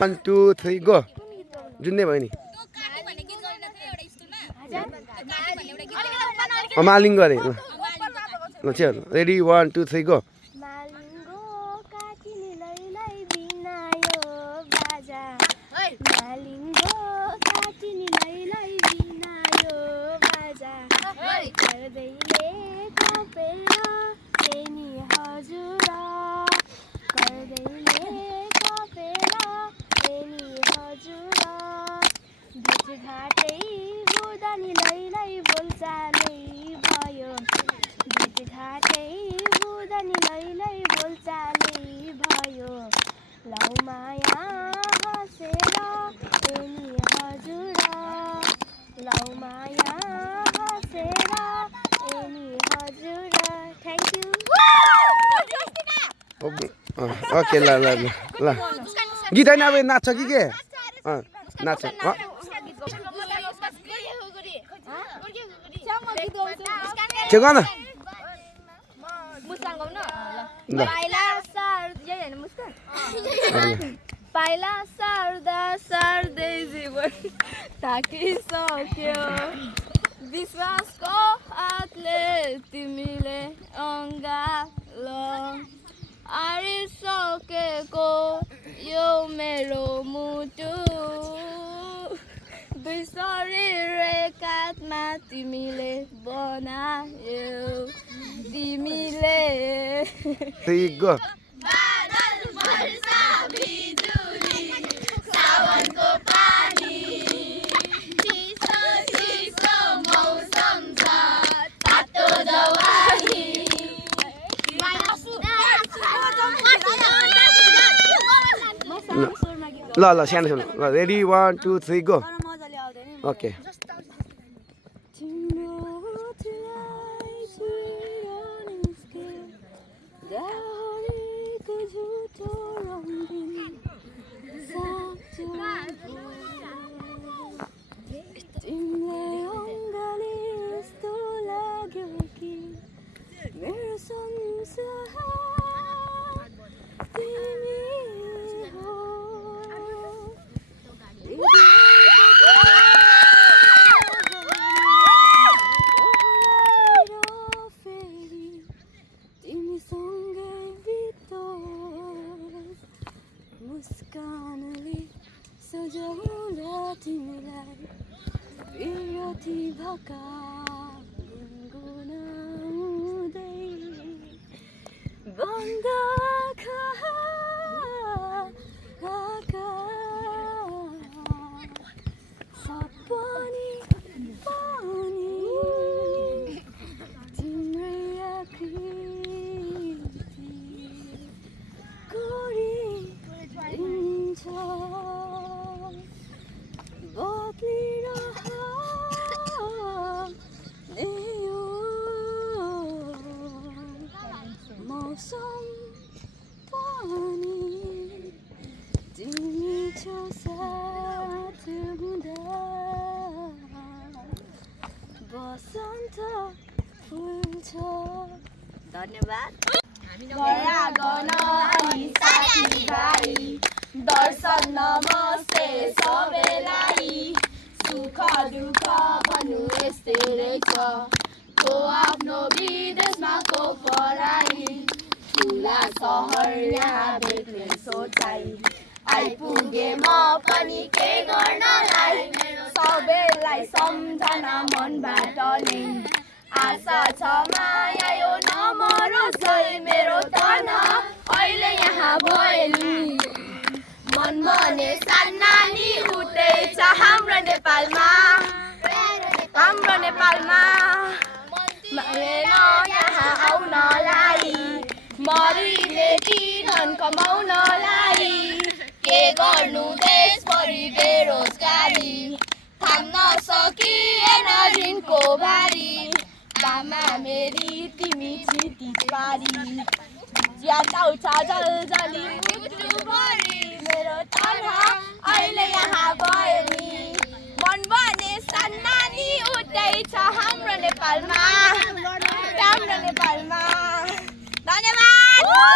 1 2 3 go जुन्ने भयो नि मालिङ गरे ल चल रेडी 1 2 3 गो ओके ल ल ल गीत हैन अब नाच्छ कि के नाच्छ के गर्न पाइला सर्दा सर्दै जीवन थाकिसक्यो विश्वासको हातले तिमीले अङ्गालो आरिसकेको यो मेरो मुटु दुई शरीर एकात्मा तिमीले बनायो तिमीले बादल वर्षा बिजुली सावनको पानी चिसो चिसो मौसम छ तातो जवानी ल ल सानो सानो ल रेडी 1 2 3 गो ओके मुस्कानले सजाउँदा तिमीलाई विरती भका गुनगुनाउँदै बन्द सपनी पानी तिम्रै आकृति गरिन्छ मौसम पानी तिमी छौ साथ हुँदा बसन्त फुल्छ धन्यवाद दर्शन नमस्ते सबैलाई सुख दुःख भन्नु यस्तै रहेछ को आफ्नो विदेशमा को पढाइ ठुला सहर यहाँ बेग्लै सोचाइ आइपुगे म पनि के गर्नलाई सबैलाई सम्झना मनबाट नै आशा छ माया यो नमरोस् मेरो तन अहिले यहाँ भएली मन भने सान्नानी उठेछ हाम्रो नेपालमा यहाँ आउनलाई मरिले दिनन् कमाउनलाई के गर्नु देशभरि बेरोजगारी थाम्न सकिएन ऋणको भारी आमा मेरी तिमी छिटी पारी ज्यादाउ छ जलजली मुटुभरि मेरो तन्हा अहिले यहाँ भयो नि मन भने सन्नानी उठ्दैछ हाम्रो नेपालमा धन्यवाद।